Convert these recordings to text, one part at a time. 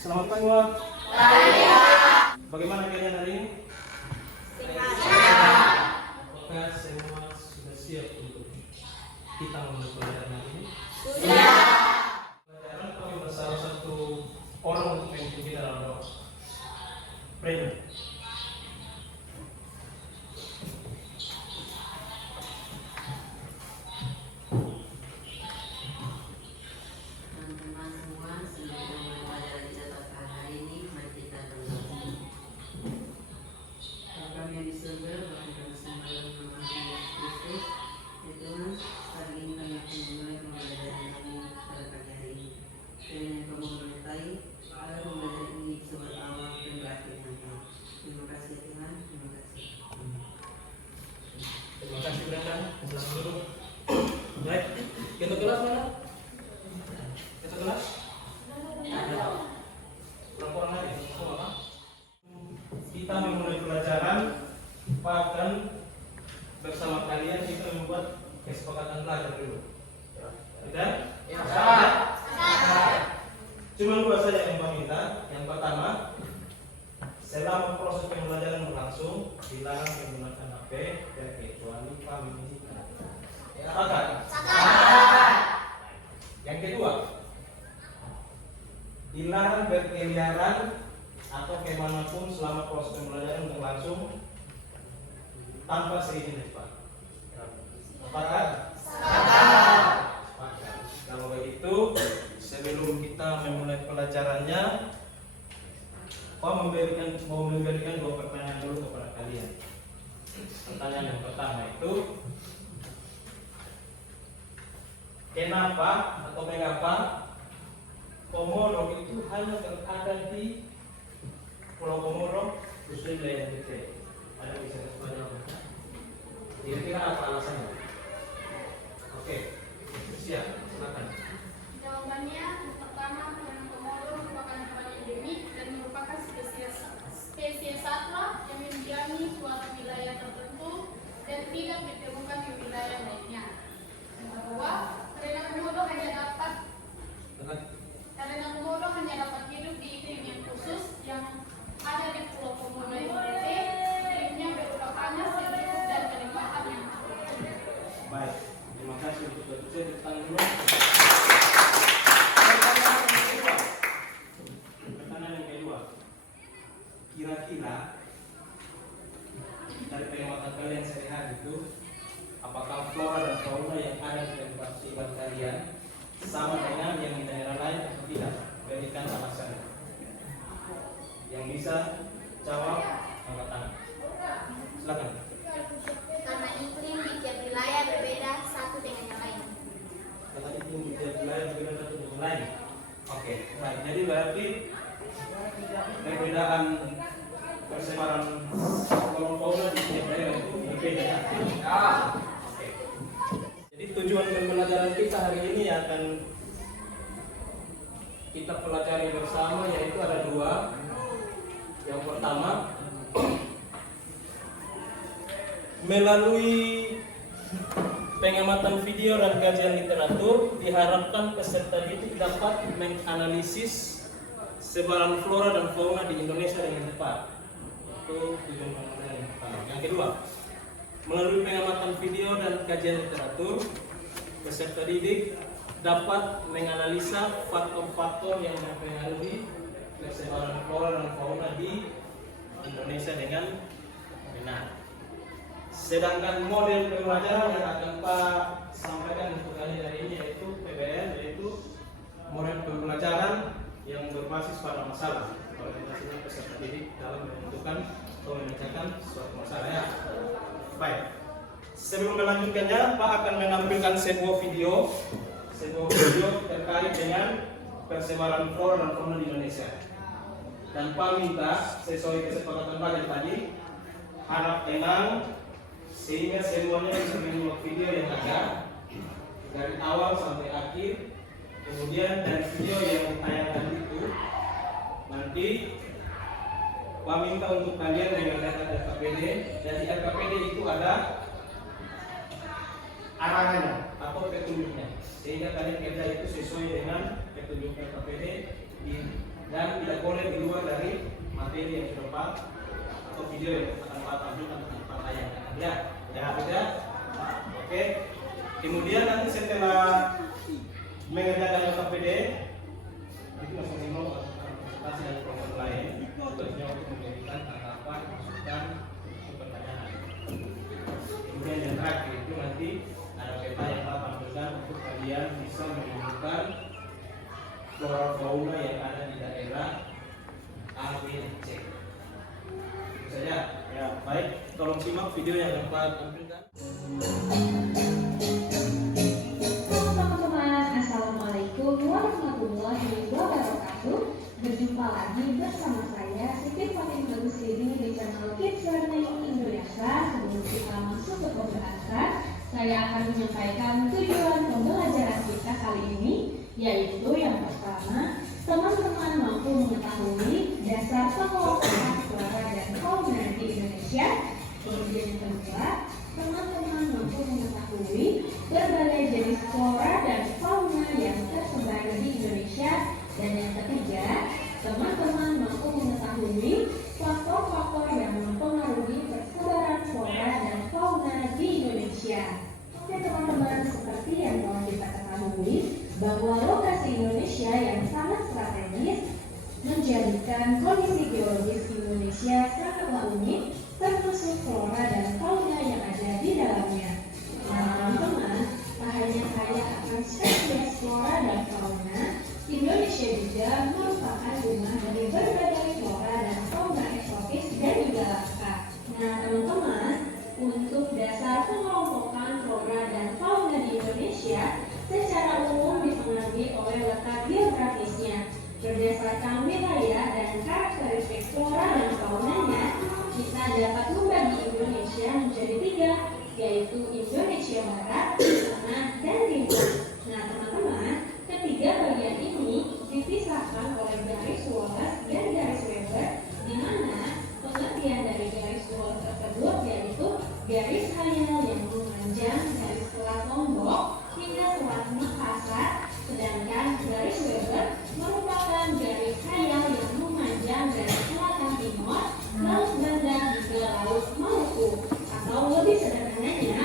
Selamat pagi, Wak. Bagaimana kalian hari ini? Apakah semua sudah siap untuk kita memulai pelajaran hari ini? Pelajaran kami salah satu orang untuk mengikuti kita dalam doa. Pray. Terima kasih Brenda. Selamat duduk. Baik, kita kelas mana? Kita kelas? Berapa orang lagi? Semua? Kita memulai pelajaran. Pak akan bersama kalian kita membuat kesepakatan belajar dulu. Tidak? Ya. Cuma dua saja yang Pak minta. Yang pertama, selama proses pembelajaran berlangsung, dilarang menggunakan HP kecuali kami izinkan. Sepakat? Yang kedua, dilarang berkeliaran atau kemanapun selama proses pembelajaran berlangsung tanpa seizin Pak. Sepakat? Sepakat. Kalau begitu, sebelum kita memulai pelajarannya, Pak mau memberikan dua pertanyaan dulu kepada kalian. Pertanyaan yang pertama itu, kenapa atau mengapa Komodo itu hanya berada di Pulau Komodo khususnya wilayah NTT? Ada bisa jawab? Kira-kira apa alasannya? Oke, siap, silakan. Jawabannya pertama, karena Komodo merupakan hewan endemik dan merupakan spesies satwa yang mendiami suatu wilayah tertentu dan tidak ditemukan di wilayah lainnya. Yang kedua, karena Komodo hanya dapat hidup di iklim yang khusus yang ada di Pulau Komodo NTT. Iklimnya berupa panas yang cukup dan kelembapan yang Baik, terima kasih untuk berbicara tentang dulu. Pertanyaan yang kedua, kira-kira dari pengamatan kalian sehari-hari itu, apakah flora dan fauna yang ada di tempat tinggal kalian sama dengan yang di daerah lain atau tidak? Berikan alasannya. Yang bisa jawab angkat tangan. Silakan. Karena iklim di tiap wilayah berbeda satu dengan yang lain. Karena iklim di tiap wilayah berbeda satu dengan yang lain. Oke, baik. Jadi berarti perbedaan persebaran fauna di tiap daerah itu berbeda. Oke. Jadi tujuan pembelajaran kita hari ini akan kita pelajari bersama, yaitu ada dua. Yang pertama, melalui pengamatan video dan kajian literatur, diharapkan peserta didik dapat menganalisis sebaran flora dan fauna di Indonesia dengan tepat. Itu tujuan pembelajaran yang pertama. Yang kedua, melalui pengamatan video dan kajian literatur, peserta didik dapat menganalisa faktor-faktor yang mempengaruhi persebaran flora dan fauna di Indonesia dengan benar. Sedangkan model pembelajaran yang akan Pak sampaikan untuk kali ini yaitu PBL, yaitu model pembelajaran yang berbasis pada masalah. Orientasinya peserta didik dalam menentukan atau memecahkan suatu masalah ya. Baik. Sebelum melanjutkannya, Pak akan menampilkan sebuah video terkait dengan persebaran flora dan fauna di Indonesia. Dan Pak minta sesuai kesepakatan belajar tadi, harap tenang sehingga semuanya bisa menyimak video yang ada dari awal sampai akhir. Kemudian dari video yang ditayangkan itu nanti Pak minta untuk kalian mengerjakan RKPD, dan di RKPD itu ada arahannya atau petunjuknya, sehingga kalian kerja itu sesuai dengan petunjuk RKPD di dan tidak boleh di luar dari materi yang sudah Pak atau video yang akan Pak tampilkan di Pak tayangkan. Ya, jangan beda. Oke. Kemudian nanti setelah mengerjakan KPD itu langsung mau presentasi dari program lain tugasnya untuk memberikan tanggapan, masukan, pertanyaan. Kemudian yang terakhir itu nanti ada peta yang Pak tampilkan untuk kalian bisa menemukan flora fauna yang ada di daerah A, B, dan C. Itu saja. Ya, baik. Tolong simak video yang akan Pak tampilkan. Teman-teman, Assalamualaikum warahmatullahi wabarakatuh. Berjumpa lagi bersama saya Siti Fatin Bagusdini di channel Kids Learning Indonesia. Sebelum kita masuk ke pembahasan, saya akan menyampaikan tujuan pembelajaran kita kali ini, yaitu yang pertama, teman-teman mampu mengetahui dasar pengelompokan flora dan fauna di Indonesia. Kemudian yang kedua, teman-teman mampu mengetahui berbagai jenis flora dan fauna yang tersebar di Indonesia. Dan yang ketiga, teman-teman mampu mengetahui faktor-faktor yang mempengaruhi persebaran flora dan fauna di Indonesia. Oke teman-teman, seperti yang telah kita ketahui bahwa lokasi Indonesia yang sangat strategis menjadikan kondisi geologis Indonesia sangatlah unik, termasuk flora dan fauna yang ada di dalamnya. Nah teman-teman, tak hanya kaya akan spesies flora dan fauna, Indonesia juga merupakan rumah dari berbagai flora dan fauna eksotis dan juga langka. Nah teman-teman, untuk dasar pengelompokan flora dan fauna di Indonesia secara umum dipengaruhi oleh letak geografisnya. Berdasarkan wilayah dan karakteristik flora dan faunanya, kita dapat membagi Indonesia menjadi tiga, yaitu Indonesia Barat, Tengah, dan Timur. Nah teman-teman, ketiga bagian ini dipisahkan oleh garis Wallace dan garis Weber, di mana pengertian dari garis Wallace tersebut yaitu garis khayal yang memanjang dari Selat Lombok hingga Selat Makassar, sedangkan garis Weber merupakan garis khayal yang memanjang dari selatan timur, Laut Banda hingga Laut Maluku. Atau lebih sederhananya,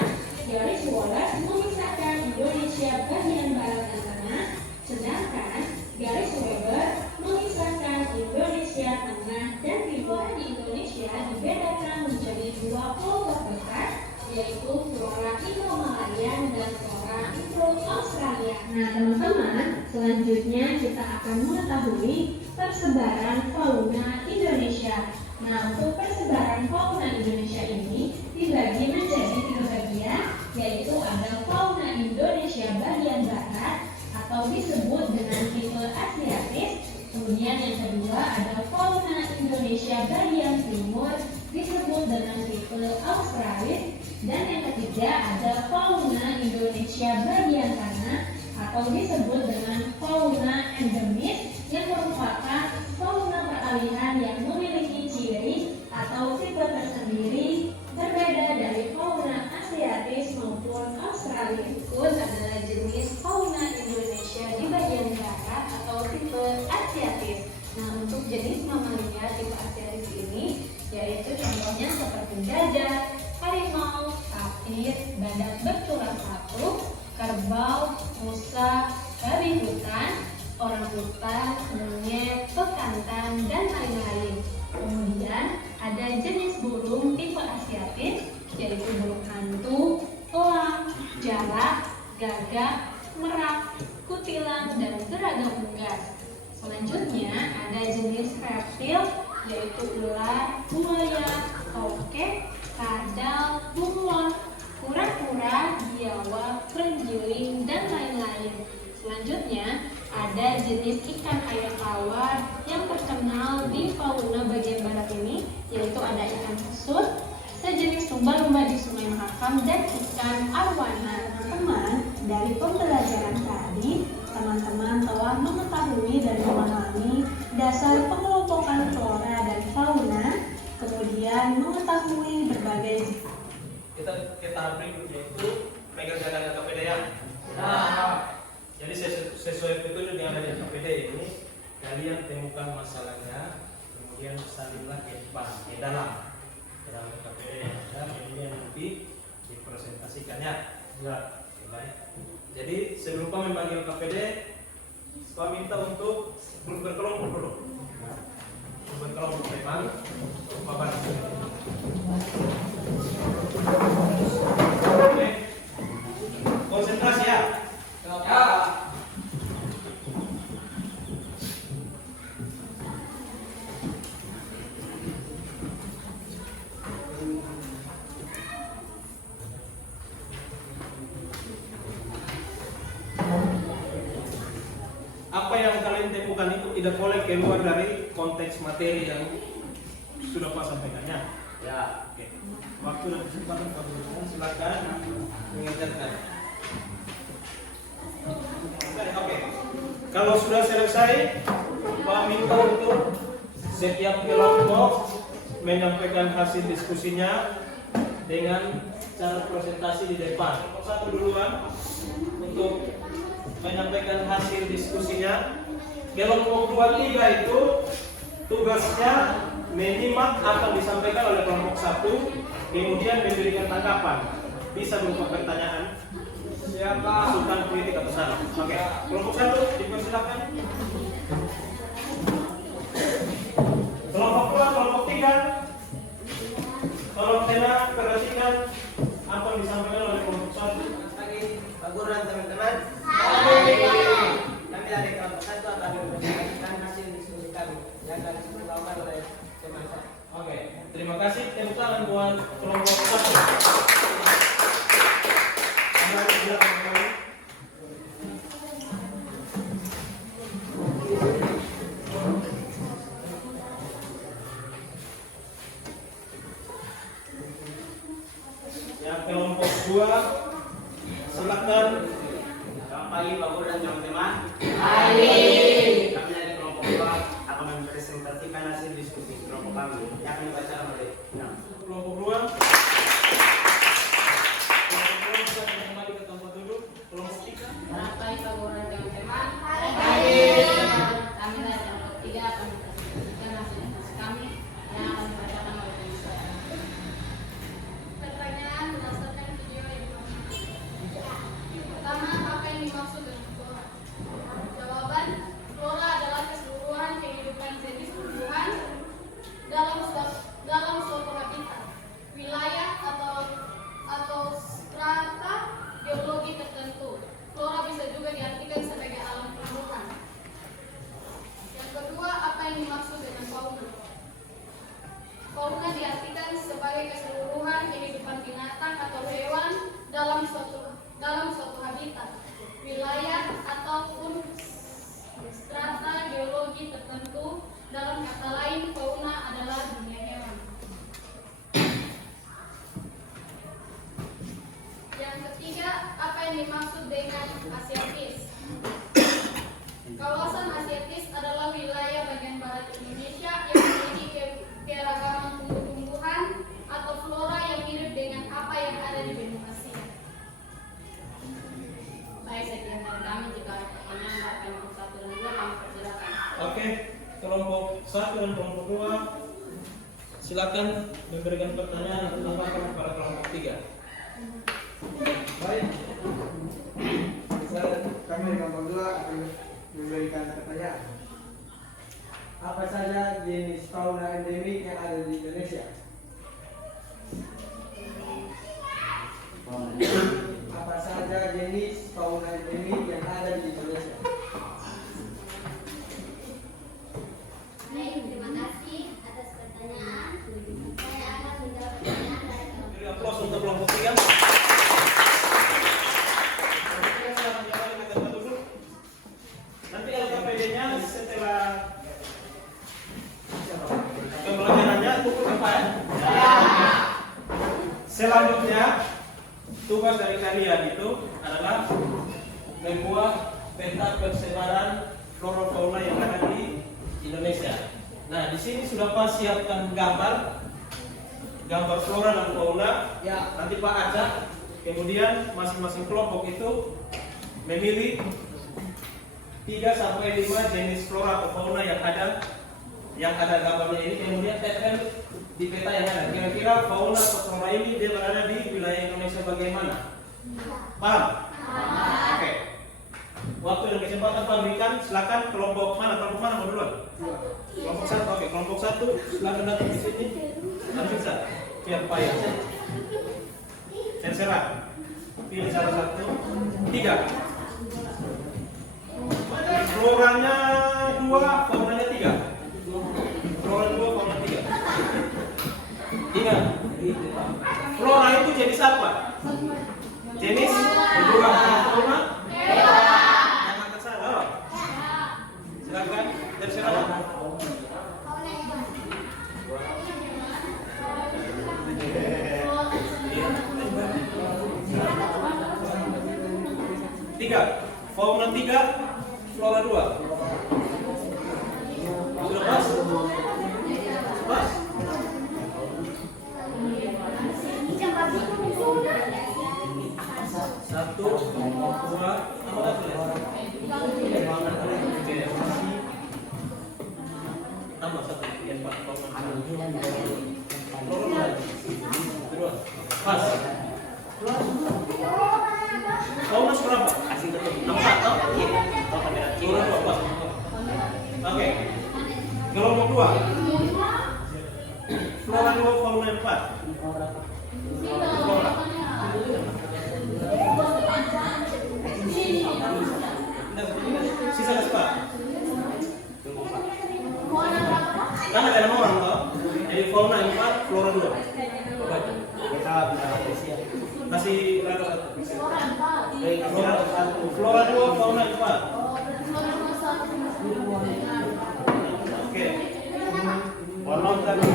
garis Wallace memisahkan Indonesia bagian barat dan tengah, sedangkan garis Weber memisahkan Indonesia tengah dan timur. Di Indonesia dibedakan menjadi dua kelompok besar, yaitu flora Indo-Malayan dan flora Indo-Australia. Nah teman-teman, selanjutnya kita akan mengetahui persebaran fauna Indonesia. Nah untuk persebaran fauna Indonesia ini dibagi menjadi tiga bagian, yaitu ada fauna Indonesia bagian barat atau disebut dengan tipe Asiatis. Kemudian yang kedua ada fauna Indonesia bagian timur disebut dengan tipe Australis. Dan yang ketiga ada fauna Indonesia bagian tengah atau disebut dengan fauna endemis, yang merupakan fauna peralihan yang memiliki ciri atau tipe tersendiri berbeda dari fauna Asiatis maupun Australis. Pun adalah jenis fauna Indonesia di bagian barat atau tipe Asiatis. Nah untuk jenis mamalia tipe Asiatis ini yaitu contohnya seperti gajah, harimau, tapir, badak bertulang satu, kerbau, musa, babi hutan, orangutan, monyet, bekantan, dan lain-lain. Kemudian ada jenis burung tipe Asiatis yaitu burung hantu, elang, jalak, gagak, merak, kutilang, dan beragam unggas. Selanjutnya ada jenis reptil yaitu ular, buaya, tokek, kadal, bunglon, kura-kura, biawak, terenggiling, dan lain-lain. Selanjutnya ada jenis ikan air tawar yang terkenal di fauna bagian barat ini, yaitu ada ikan kesut, sejenis lumba-lumba di Sungai Mahakam, dan ikan arwana. Teman, dari pembelajaran tadi, teman-teman telah mengetahui dan memahami dasar pengelompokan flora dan fauna, kemudian mengetahui berbagai Kita tahap berikutnya itu mengerjakan KPD ya. Jadi sesuai petunjuk yang ada di KPD ini, kalian temukan masalahnya, kemudian salinlah di depan, di dalam KPD dan kemudian nanti dipresentasikannya. Ya, baik. Jadi sebelum kami memanggil KPD, saya minta untuk berkelompok dulu. Berkelompok teman, Bapak. Oke. Konsentrasi ya. Ya. Apa yang kalian temukan itu tidak boleh keluar dari konteks materi yang sudah Pak sampaikannya. Ya, oke. Waktu dan kesempatan Pak Guru, silakan mengerjakan. Oke. Kalau sudah selesai, Pak minta untuk setiap kelompok menyampaikan hasil diskusinya dengan cara presentasi di depan. Satu duluan untuk menyampaikan hasil diskusinya. Kelompok 2-3 itu tugasnya menyimak apa yang disampaikan oleh kelompok 1, kemudian memberikan tanggapan. Bisa berupa pertanyaan, masukan, kritik atau saran. Oke, kelompok 1 dipersilakan. Kelompok 2, kelompok 3, tolong perhatikan apa yang disampaikan oleh kelompok 1. Pak Guru dan teman-teman, kami dari kelompok 1 akan mempresentasikan hasil diskusi kami yang akan disampaikan oleh teman saya. Oke, terima kasih. Tepuk tangan buat kelompok 1. Kembali silakan kembali. Yang kelompok 2, silakan. Selamat pagi Pak Guru dan teman-teman. Kami dari kelompok 2 akan mempresentasikan hasil diskusi kelompok kami yang akan dibacakan oleh Kelompok 2. Kelompok 2 bisa kembali ke tempat duduk. Kelompok 3. Selamat pagi Pak Guru dan teman-teman. Kami dari kelompok 3 akan mempresentasikan hasil diskusi kami yang akan dibacakan oleh penyusun. Pertanyaan berdasarkan video yang pertama, apa yang dimaksud dengan flora? Jawaban, flora adalah keseluruhan kehidupan jenis tumbuhan dalam suatu habitat, wilayah atau strata geologi tertentu. Flora bisa juga diartikan sebagai alam tumbuhan. Yang kedua, apa yang dimaksud dengan fauna? Fauna diartikan sebagai keseluruhan kehidupan binatang atau hewan dalam suatu habitat, wilayah ataupun strata geologi tertentu. Dalam kata lain, fauna adalah dunia hewan. Yang ketiga, apa yang dimaksud dengan Asiatis? Kawasan Asiatis adalah wilayah bagian barat Indonesia yang memiliki keragaman tumbuh-tumbuhan atau flora yang mirip dengan apa yang ada di benua Asia. Baik, sekian dari kami. Jika ada pertanyaan dari kelompok 1 dan 2, kami persilakan. Oke, kelompok 1 dan kelompok 2 silakan memberikan pertanyaan atau tanggapan kepada kelompok 3. Baik, kami dari kelompok 2 akan memberikan pertanyaan. Apa saja jenis fauna endemik yang ada di Indonesia? Apa saja jenis fauna endemik yang ada di Indonesia? Baik, terima kasih atas pertanyaan. Saya akan menjawab pertanyaan dari kelompok. Beri aplaus untuk kelompok 3. Nanti LKPD-nya setelah pembelajarannya pukul berapa ya? Selanjutnya tugas dari kalian itu adalah membuat peta persebaran flora fauna yang ada di Indonesia. Nah, di sini sudah Pak siapkan gambar flora dan fauna. Ya. Nanti Pak acak, kemudian masing-masing kelompok itu memilih 3 sampai 5 jenis flora atau fauna yang ada gambarnya ini. Kemudian tetapkan di peta yang ada. Kira-kira fauna atau flora ini dia berada di wilayah Indonesia bagaimana? Paham? Oke. Waktu dan kesempatan pemberikan, silakan kelompok mana mau duluan? Kelompok 1, oke. Kelompok 1 silakan datang di sini. Langsung saja. Siapa yang terserah. Pilih salah satu. 3. Floranya 2, faunanya 3. Flora 2, fauna 3. Ingat, flora itu jenis apa? Jenis dua fauna. Yang angkat salah. Silakan, terserah. Tiga, fauna 3, flora 2. Sudah pas? Pas? Satu, dua, tambah satu, yang pas. Pas. Fauna berapa? Asing ketemu. 4 atau? Flora 2, pas. Oke. Kelompok 2. Flora 2, fauna 4. Flora. Sisa Pak. Kan ada 6 orang toh. Jadi fauna 4, flora 2. Kita bisa kasih rata satu. Flora 2, fauna 4. Oke. Warna tadi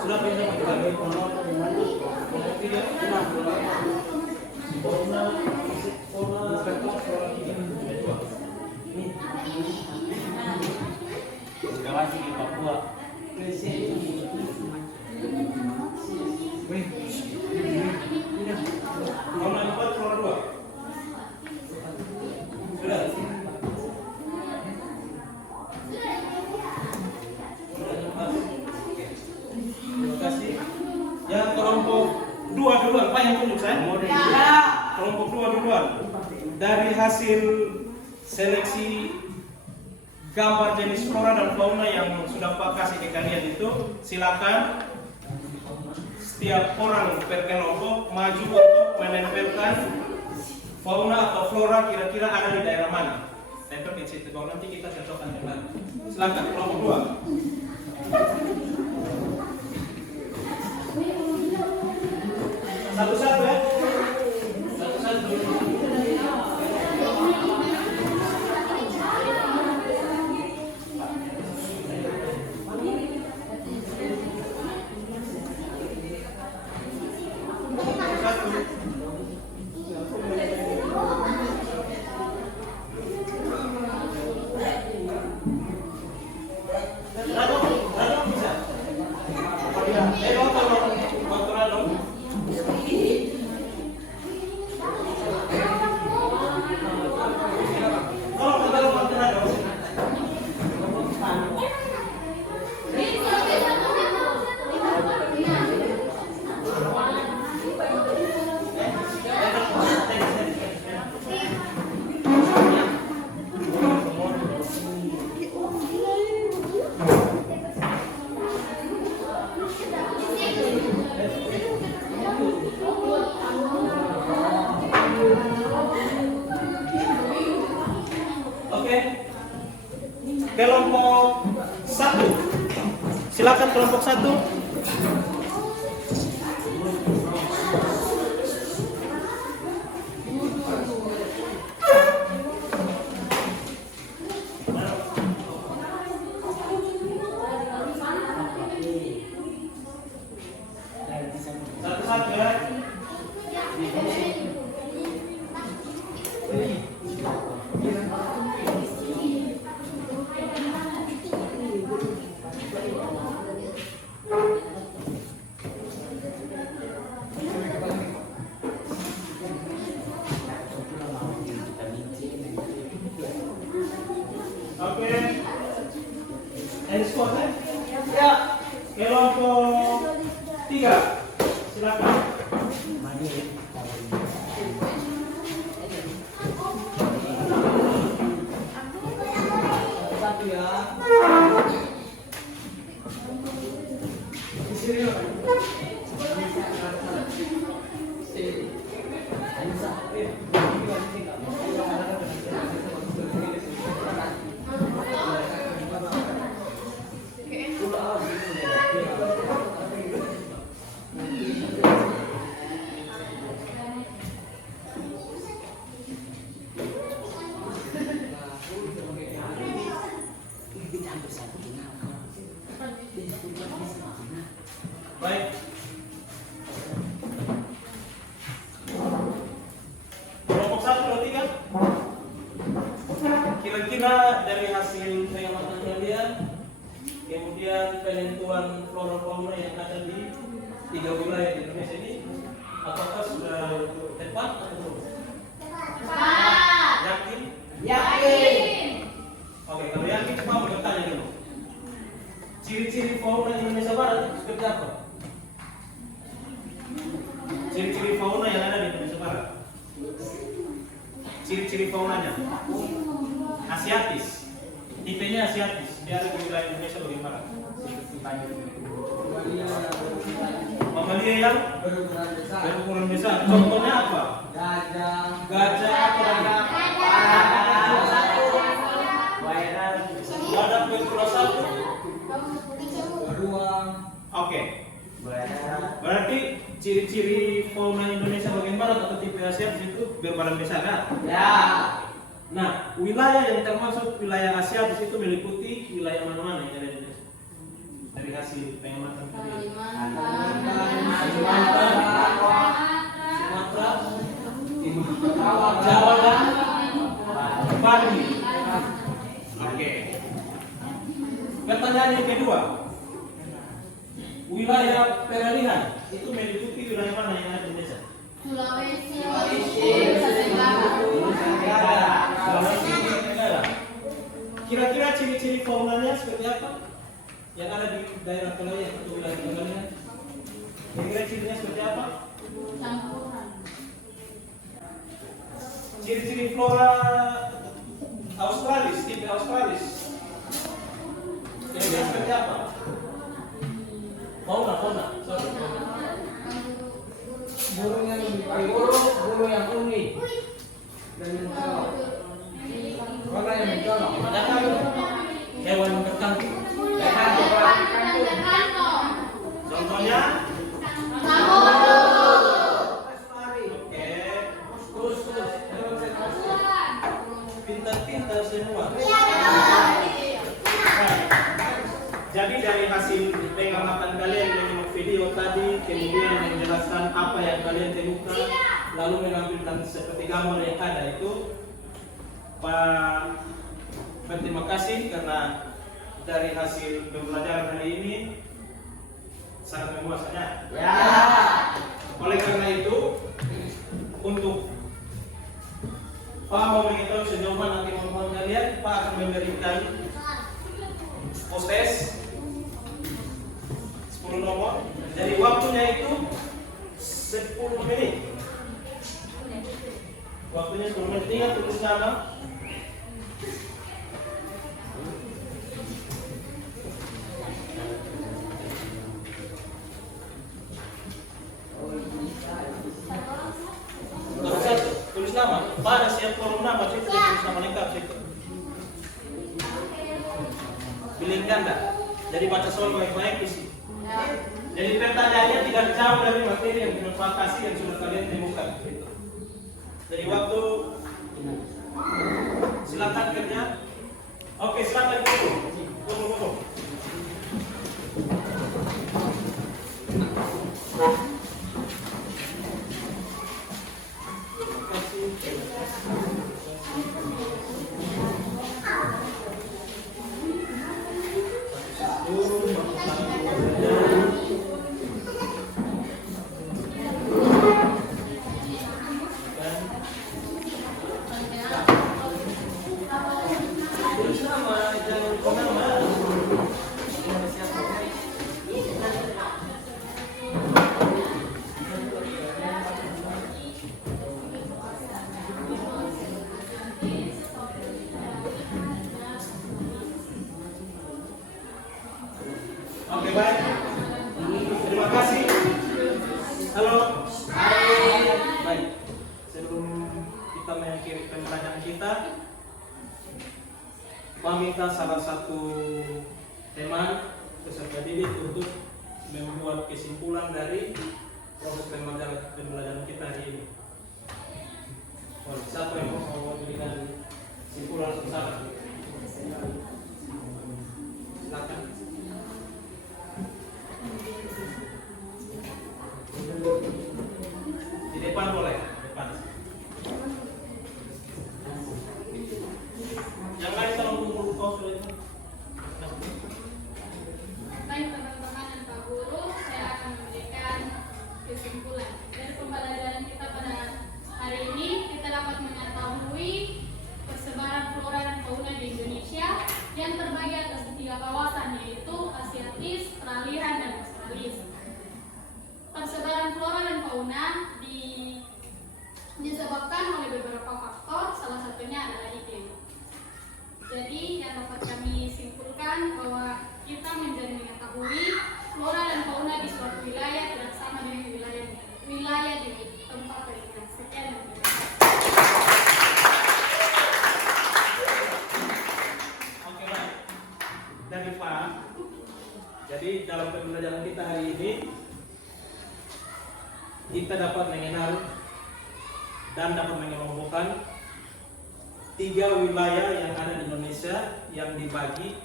sudah pindah ke warna. Masih di Papua. Fauna 4, flora 2. Sudah. Terima kasih. Yang kelompok 2 duluan, Pak yang tunjuk saya. Kelompok 2 duluan. Dari hasil seleksi gambar jenis flora dan fauna yang sudah Pak kasih ke kalian itu, silakan setiap orang per kelompok maju untuk menempelkan fauna atau flora kira-kira ada di daerah mana. Tempel di situ, kalau nanti kita cocokkan dengan. Silakan kelompok 2. Satu-satu ya. Satu-satu. Kelompok 1. Silakan kelompok 1. Satu-satu ya. Oke. Ada squadnya? Ya. Kelompok 3. Silakan. Satu ya. Di sini loh. Baik. Kelompok 1 dan 3. Kira-kira dari hasil pengamatan kalian, kemudian penentuan flora fauna yang ada di 3 wilayah di Indonesia ini, apakah sudah tepat atau belum? Yakin? Yakin. Oke, kalau yakin cuma mau bertanya dulu. Ciri-ciri fauna Indonesia Barat itu seperti apa? Ciri-ciri fauna yang ada di Indonesia Barat. Ciri-ciri faunanya Asiatis. Tipenya Asiatis. Dia ada di wilayah Indonesia bagian barat. Mamalia yang berukuran besar. Contohnya apa? Gajah apa lagi? Badak berukuran 1. Oke. Berarti ciri-ciri fauna Indonesia bagian barat atau tipe Asia itu berbadan besar kan? Ya. Nah, wilayah yang termasuk wilayah Asia di situ meliputi wilayah mana-mana yang ada di Indonesia? Dari hasil pengamatan kami. Kalimantan, Sumatera, Jawa dan Bali. Oke. Pertanyaan yang kedua. Wilayah peralihan itu meliputi wilayah mana yang ada di Indonesia? Sulawesi. Sulawesi Tenggara. Kira-kira ciri-ciri faunanya seperti apa? Yang ada di daerah peralihan atau wilayah peralihan? Kira-kira cirinya seperti apa? Campuran. Ciri-ciri flora Australis, tipe Australis. Kira-kira seperti apa? Fauna, sorry. Burung yang burung yang unik dan mencolok. Warna yang mencolok. Jangan hewan berkaki. Contohnya? Oke. Terus. Pintar-pintar semua. Jadi dari hasil pengamatan kalian menyimak video tadi, kemudian menjelaskan apa yang kalian temukan, lalu menampilkan seperti gambar yang ada itu, Pak, berterima kasih karena dari hasil pembelajaran hari ini sangat memuaskan. Ya. Oleh karena itu, untuk Pak mau mengetahui sejauh mana kemampuan kalian, Pak akan memberikan post-test 10 nomor. Jadi waktunya itu 10 menit. Waktunya 10 menit. Ingat tulis nama. Tulis nama. Pada siap kolom nama situ tulis nama lengkap situ. Pilih ganda. Jadi baca soal baik-baik di sini. Jadi pertanyaannya tidak jauh dari materi yang bervokasi yang sudah kalian temukan. Jadi waktu silakan kerja. Oke, silakan tunggu. Sama, jangan lupa nama. Oke, baik. Terima kasih. Halo. Baik. Sebelum kita mengakhiri pembelajaran kita, meminta salah satu teman peserta didik untuk membuat kesimpulan dari proses pembelajaran kita hari ini. Siapa yang mau memberikan kesimpulan bersama? Silakan. Di depan boleh, depan. Yang lain kalau kumpul kau sudah itu. Baik teman-teman dan Pak Guru, saya akan memberikan kesimpulan dari pembelajaran kita pada hari ini. Kita dapat mengetahui persebaran flora dan fauna di Indonesia yang terbagi atas 3 kawasan, yaitu Asiatis, Peralihan, dan Australis. Persebaran flora dan fauna disebabkan oleh beberapa faktor, salah satunya adalah iklim. Jadi yang dapat kami simpulkan bahwa kita menjadi mengetahui flora dan fauna di suatu wilayah tidak sama dengan wilayah di tempat lainnya. Sekian. Oke, baik. Dari Pak. Jadi dalam pembelajaran kita hari ini kita dapat mengenal dan dapat mengelompokkan 3 wilayah yang ada di Indonesia yang dibagi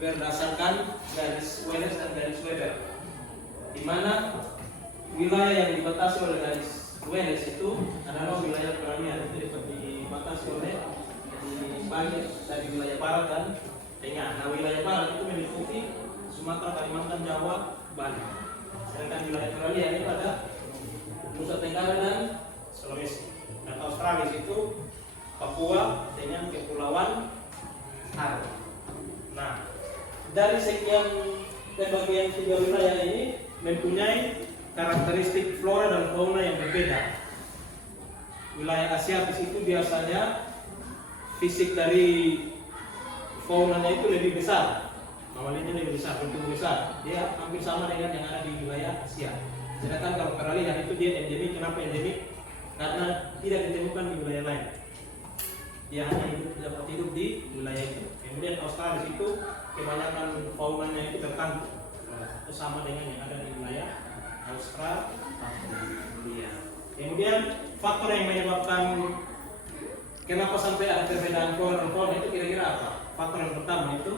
berdasarkan garis Wallace dan garis Weber, di mana wilayah yang dibatasi oleh garis Wallace itu adalah wilayah peralihan, itu dibatasi oleh dibagi dari wilayah barat dan tengah. Nah, wilayah barat itu meliputi Sumatera, Kalimantan, Jawa, Bali. Sedangkan wilayah peralihan itu ada Nusa Tenggara dan Sulawesi. Dan Australia itu Papua dengan Kepulauan Aru. Nah, dari sekian pembagian 3 wilayah ini mempunyai karakteristik flora dan fauna yang berbeda. Wilayah Asiatis itu biasanya fisik dari faunanya itu lebih besar, awalnya lebih besar, bentuk besar. Dia hampir sama dengan yang ada di wilayah Asia. Sedangkan kalau peralihan itu dia endemik. Kenapa endemik? Karena tidak ditemukan di wilayah lain. Dia hanya dapat hidup di wilayah itu. Kemudian Australia itu kebanyakan faunanya itu tertentu, itu sama dengan yang ada di wilayah Australia. Kemudian faktor yang menyebabkan kenapa sampai ada perbedaan flora dan fauna itu kira-kira apa? Faktor yang pertama itu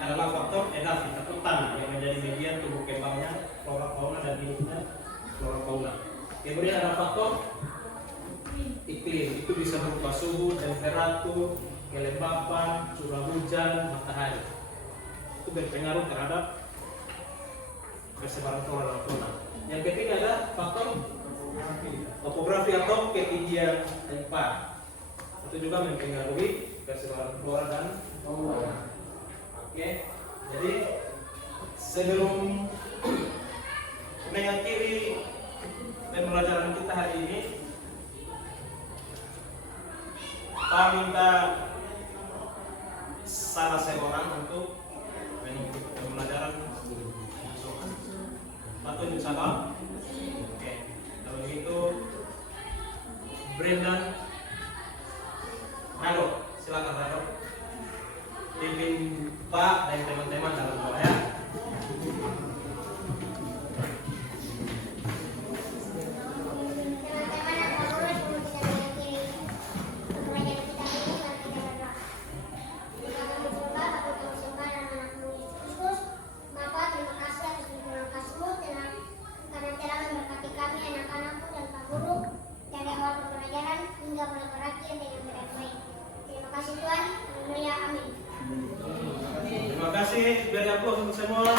adalah faktor edafis atau tanah yang menjadi media tumbuh kembangnya flora fauna dan hidupnya flora fauna. Kemudian ada faktor iklim, itu bisa berupa suhu, temperatur, kelembapan, curah hujan, matahari. Itu berpengaruh terhadap persebaran flora dan fauna. Yang ketiga ada faktor topografi atau ketinggian tempat. Itu juga mempengaruhi persebaran flora dan fauna. Oke, jadi sebelum mengakhiri pembelajaran kita hari ini, Pak minta salah seorang untuk mengikuti pembelajaran. Pak tunjuk salam. Oke, kalau begitu Brendan, halo, silakan halo. Pimpin Pak dan teman-teman dalam doa ya. Terima kasih, beri aplaus untuk semua.